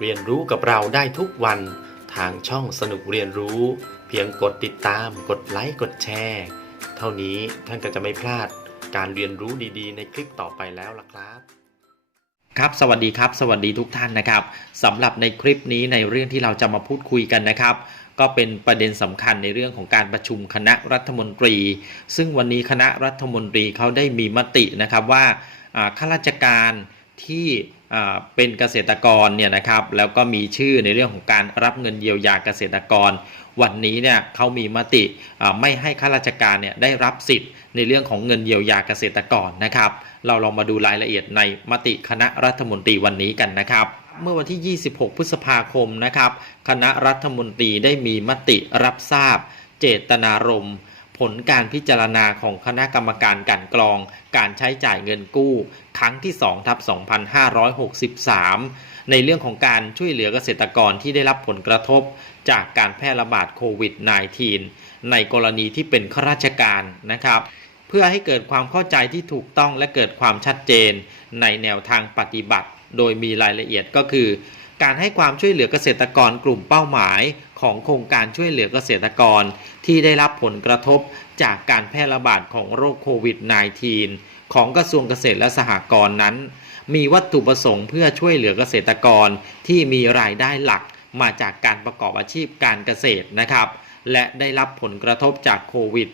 เรียนรู้กับเราได้ทุกวันทางช่องสนุกเรียนรู้ เพียงกดติดตาม กดไลค์กดแชร์เท่านี้ท่านก็จะไม่พลาดการเรียนรู้ดีๆ ในคลิปต่อไปแล้วล่ะครับครับสวัสดีครับ สวัสดีทุกท่านนะครับสำหรับในคลิปนี้ในเรื่องที่เราจะมาพูดคุยกันนะครับ ก็เป็นประเด็นสำคัญในเรื่องของการประชุมคณะรัฐมนตรี ซึ่งวันนี้คณะรัฐมนตรีเขาได้มีมตินะครับว่าข้าราชการที่ เป็นเกษตรกรเนี่ยนะครับแล้วก็มีชื่อในเรื่องของการรับเงินเยียวยาเกษตรกร วันนี้เนี่ยเขามีมติไม่ให้ข้าราชการเนี่ยได้รับสิทธิ์ในเรื่องของเงินเยียวยาเกษตรกรนะครับ เราลองมาดูรายละเอียดในมติคณะรัฐมนตรีวันนี้กันนะครับเมื่อวันที่ 26 พฤษภาคมนะครับ คณะรัฐมนตรีได้มีมติรับทราบ เจตนารมณ์ ผลการพิจารณาของคณะกรรมการกลันกรอง การใช้จ่ายเงินกู้ ครั้งที่2ทับ2563 ในเรื่องของการช่วยเหลือเกษตรกรที่ได้รับผลกระทบ จากการแพร่ระบาดโควิด -19 ในกรณีที่เป็นข้าราชการนะครับ เพื่อให้เกิดความเข้าใจที่ถูกต้องและเกิดความชัดเจนในแนวทางปฏิบัติ โดยมีรายละเอียดก็คือ การให้ความช่วยเหลือเกษตรกรกลุ่มเป้าหมาย ของโครงการช่วยเหลือเกษตรกร ที่ได้รับผลกระทบจากการแพร่ระบาดของโรคโควิด -19 ของกระทรวงเกษตรและสหกรณ์นั้น มีวัตถุประสงค์เพื่อช่วยเหลือเกษตรกรที่มีรายได้หลักมาจากการประกอบอาชีพการเกษตรนะครับ และได้รับผลกระทบจากโควิด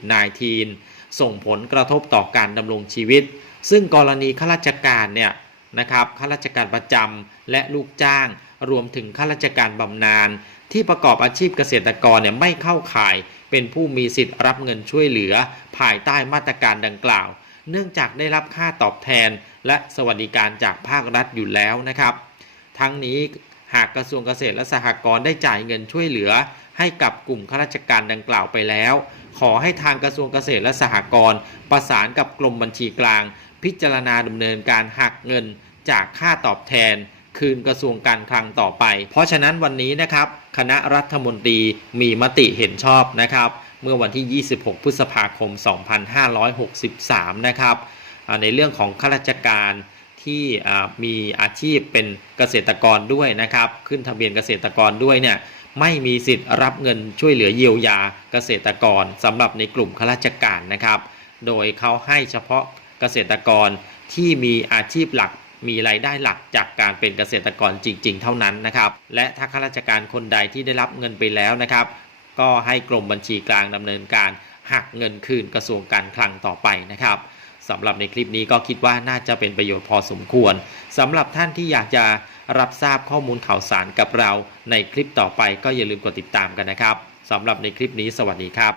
-19 ส่งผลกระทบต่อการดำรงชีวิต ซึ่งกรณีข้าราชการเนี่ย นะครับข้าราชการประจำและลูกจ้าง รวมถึงข้าราชการบำนาญที่ประกอบอาชีพเกษตรกรเนี่ยไม่เข้าข่าย เป็นผู้มีสิทธิ์รับเงินช่วยเหลือ ภายใต้มาตรการดังกล่าว เนื่องจากได้รับค่าตอบแทน และสวัสดิการจากภาครัฐอยู่แล้วนะครับ ทั้งนี้หากกระทรวงเกษตรและสหกรณ์ได้จ่ายเงินช่วยเหลือ ให้กับกลุ่มข้าราชการดังกล่าวไปแล้ว ขอให้ทางกระทรวงเกษตรและสหกรณ์ประสานกับกรมบัญชีกลาง พิจารณาดำเนินการหักเงินจากค่าตอบแทน คืนกระทรวงการคลังต่อไป เพราะฉะนั้นวันนี้นะครับ คณะรัฐมนตรีมีมติเห็นชอบนะครับ เมื่อวันที่ 26 พฤษภาคม 2563 นะครับในเรื่องของข้าราชการที่มีอาชีพเป็นเกษตรกรด้วยนะครับ ขึ้นทะเบียนเกษตรกรด้วยเนี่ยไม่มีสิทธิ์รับเงินช่วยเหลือเยียวยาเกษตรกรสำหรับในกลุ่มข้าราชการนะครับ โดยเขาให้เฉพาะ เกษตรกรที่มีอาชีพหลักมีรายได้หลักจากการเป็นเกษตรกรจริง ๆ เท่านั้นนะครับ และถ้าข้าราชการคนใดที่ได้รับเงินไปแล้วนะครับ ก็ให้กรมบัญชีกลางดำเนินการหักเงินคืนกระทรวงการคลังต่อไปนะครับสำหรับในคลิปนี้ก็คิดว่าน่าจะเป็นประโยชน์พอสมควรสำหรับท่านที่อยากจะรับทราบข้อมูลข่าวสารกับเราในคลิปต่อไปก็อย่าลืมกดติดตามกันนะครับสำหรับในคลิปนี้สวัสดีครับ